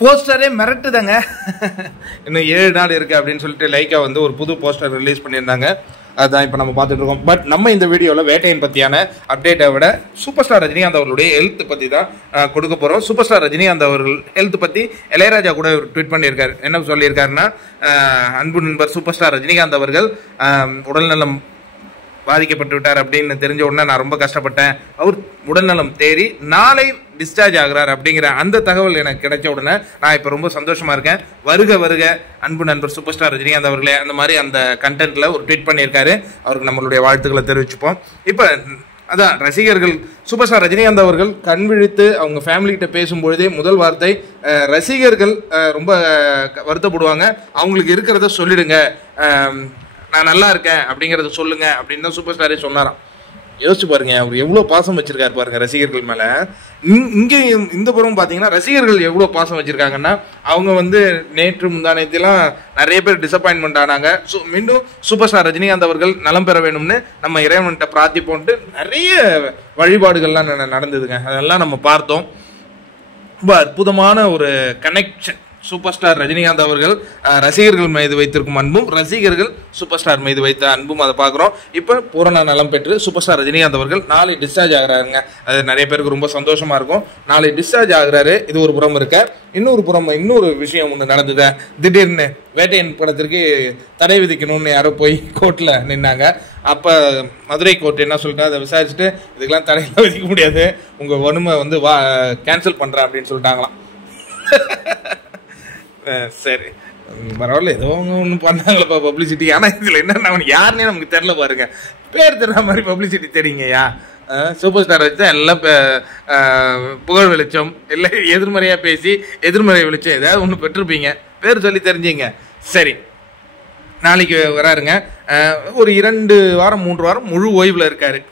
போஸ்டரே மிரட்டுதாங்க. இன்னும் 7 நாள் இருக்கு அப்படின்னு சொல்லிட்டு லைக்கா வந்து ஒரு புது போஸ்டர் ரிலீஸ் பண்ணியிருந்தாங்க. அதுதான் இப்போ நம்ம பார்த்துட்டு இருக்கோம். பட் நம்ம இந்த வீடியோவில் வேட்டையன் பற்றியான அப்டேட்டை விட சூப்பர் ஸ்டார் ரஜினிகாந்த் அவர்களுடைய ஹெல்த் பற்றி தான் கொடுக்க போகிறோம். சூப்பர் ஸ்டார் ரஜினிகாந்த் அவர்கள் ஹெல்த் பற்றி இளையராஜா கூட ட்வீட் பண்ணியிருக்காரு. என்ன சொல்லியிருக்காருன்னா, அன்பு நண்பர் சூப்பர் ஸ்டார் ரஜினிகாந்த் அவர்கள் உடல்நலம் பாதிக்கப்பட்டு விட்டார் அப்படின்னு தெரிஞ்ச உடனே நான் ரொம்ப கஷ்டப்பட்டேன். அவர் உடல்நலம் தேறி நாளை டிஸ்சார்ஜ் ஆகிறார் அப்படிங்கிற அந்த தகவல் எனக்கு கிடைச்ச உடனே நான் இப்போ ரொம்ப சந்தோஷமா இருக்கேன். வருக வருக அன்பு நண்பர் சூப்பர் ஸ்டார் ரஜினிகாந்த் அவர்களே, அந்த மாதிரி அந்த கண்டென்ட்ல ஒரு ட்வீட் பண்ணியிருக்காரு. அவருக்கு நம்மளுடைய வாழ்த்துக்களை தெரிவிச்சுப்போம். இப்போ அதான் ரசிகர்கள் சூப்பர் ஸ்டார் ரஜினிகாந்த் அவர்கள் கண் விழித்து அவங்க ஃபேமிலி கிட்ட பேசும்பொழுதே முதல் வார்த்தை, ரசிகர்கள் ரொம்ப வருத்தப்படுவாங்க, அவங்களுக்கு இருக்கிறத சொல்லிடுங்க, நான் நல்லா இருக்கேன் அப்படிங்கிறத சொல்லுங்க அப்படின்னு தான் சூப்பர் ஸ்டாரே சொன்னாராம். யோசிச்சு பாருங்க, அவர் எவ்வளோ பாசம் வச்சிருக்காரு பாருங்க ரசிகர்கள் மேல. இங்கே இந்த புறம் பார்த்தீங்கன்னா ரசிகர்கள் எவ்வளோ பாசம் வச்சிருக்காங்கன்னா, அவங்க வந்து நேற்று முந்தானத்திலாம் நிறைய பேர் டிசப்பாயின்மெண்ட் ஆனாங்க. மீண்டும் சூப்பர் ஸ்டார் ரஜினிகாந்த் அவர்கள் நலம் பெற வேணும்னு நம்ம இறைவன்கிட்ட பிரார்த்திப்போன்ட்டு நிறைய வழிபாடுகள்லாம் நடந்ததுங்க. அதெல்லாம் நம்ம பார்த்தோம். ரொம்ப அற்புதமான ஒரு கனெக்ஷன் சூப்பர் ஸ்டார் ரஜினிகாந்த் அவர்கள் ரசிகர்கள் மீது வைத்திருக்கும் அன்பும், ரசிகர்கள் சூப்பர் ஸ்டார் மீது வைத்த அன்பும் அதை பார்க்குறோம். இப்போ பூரண நலம் பெற்று சூப்பர் ஸ்டார் ரஜினிகாந்த் அவர்கள் நாளை டிஸ்சார்ஜ் ஆகிறாருங்க. அது நிறைய பேருக்கு ரொம்ப சந்தோஷமா இருக்கும். நாளை டிஸ்சார்ஜ் ஆகிறாரு. இது ஒரு புறம் இருக்க, இன்னொரு விஷயம் ஒன்று நடந்தது. திடீர்னு வேட்டையன் படத்திற்கு தடை விதிக்கணும்னு யாரோ போய் கோர்ட்டில் நின்னாங்க. அப்போ மதுரை கோர்ட் என்ன சொல்லிட்டு அதை விசாரிச்சுட்டு, இதுக்கெல்லாம் தடையெல்லாம் விதிக்க முடியாது, உங்கள் வறுமை வந்து கேன்சல் பண்ணுறேன் அப்படின்னு சொல்லிட்டாங்களாம். சரி, பரவாயில்ல, ஏதோ அவங்க ஒன்று பண்ணாங்களப்பா பப்ளிசிட்டி. ஆனால் இதில் என்னென்ன அவனுக்கு யாருன்னே நமக்கு தெரில பாருங்க. பேர் தெரியாத மாதிரி பப்ளிசிட்டி தெரியுங்கய்யா. சூப்பர் ஸ்டார் வச்சு தான் எல்லாம் புகழ் வெளிச்சம், இல்லை எதிர்மறையாக பேசி எதிர்மறை வெளிச்சம் ஏதாவது ஒன்று பெற்றிருப்பீங்க, பேர் சொல்லி தெரிஞ்சிங்க. சரி, நாளைக்கு வராருங்க. ஒரு 2 வாரம் 3 வாரம் முழு ஓய்வில் இருக்காரு.